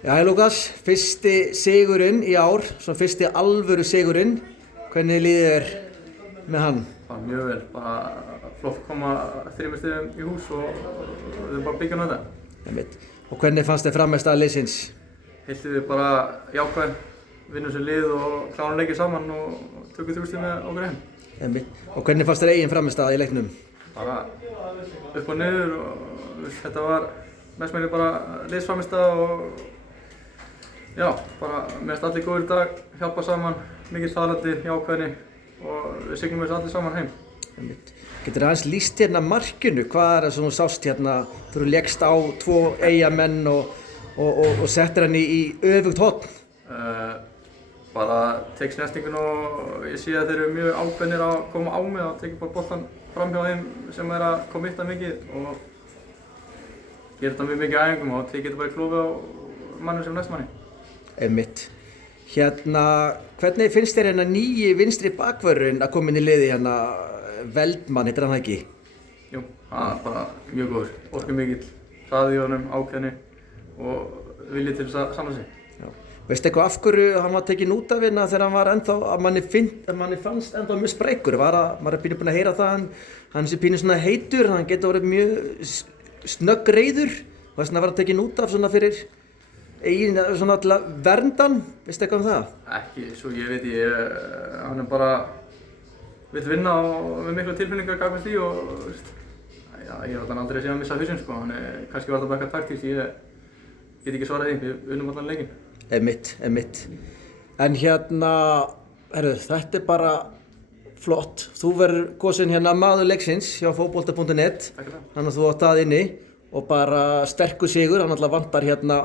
Já, Lukas, fyrsti sigurinn í ár, svona fyrsti alvöru sigurinn. Hvernig líður þér með hann? Bara mjög vel, bara flott koma 3 stigum í hús og við erum bara að byggja á þetta. Einmitt. Og hvernig fannst þér frammistaða liðsins? Heildið við bara jákvæð, vinnum sem lið og klárum leikið saman og tökum 3 stig með okkur heim. Einmitt. Og hvernig fannst þér eigin frammistaða í leiknum? Bara upp og niður og þetta var mestmegnis bara liðsframmistaða og já, bara mér finnst allir góðir í dag, hjálpa saman, mikið talandi, jákvæðni og við signum þessu allir saman heim. Einmitt. Getur aðeins lýst hérna markinu? Hvað er það sem þú sást hérna þegar þú lékst á 2 Eyjamenn og settir hann í öfugt horn? Bara tek snertingun og ég sé að þeir eru mjög ákveðnir að koma á mig og tekja bara boltan fram hjá þeim sem er að kommitta mikið og gera þetta mjög mikið í æfingum og tekja þetta bara í klófi á mannum sem næst manni. Einmitt. Hérna, hvernig finnst þér hérna nýji vinstri bakvörðurinn að koma inn í liði hérna Veldmann, heitir hann það ekki? Jú, hann er bara mjög góður, orku mikill, hraði í honum, ákveðni og vilji til þess að sanna sig. Já. Veistu eitthvað af hverju hann var tekinn út af hérna þegar hann var ennþá, að manni fannst ennþá mjög sprækur? Maður er búinn að heyra það, hann sé pínu svona heitur, hann getur orðið mjög snöggreiður og þess vegna var hann tekinn út af svona fyrir eigin svona til að vernda hann, veistu eitthvað um það? Ekki, svo ég veit hann er bara vill vinna og með mikla tilfinningar gagnvart því og já, ég hef aldrei séð hann missa hausinn sko, kannski var þetta bara eitthvað taktískt, ég get ekki svarað því, við unnum allan leikinn. Einmitt. En hérna, þetta er bara flott. Þú verður kosinn hérna maður leiksins hjá fótbolta.net, þannig að þú átt það inni og bara sterkur sigur, hann alltaf vantar hérna,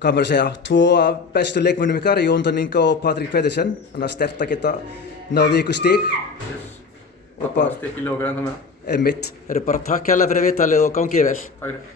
hvað maður að segja, 2 af bestu leikmönnum ykkar, Jónatan Inga og Patrik Pedersen, þannig að sterkt að geta náði ykkur stig. Yes. Og bara stikkilega okkur ennþá með það. Einmitt. Bara takk hérlega fyrir viðtalið og gangið vel. Takk fyrir.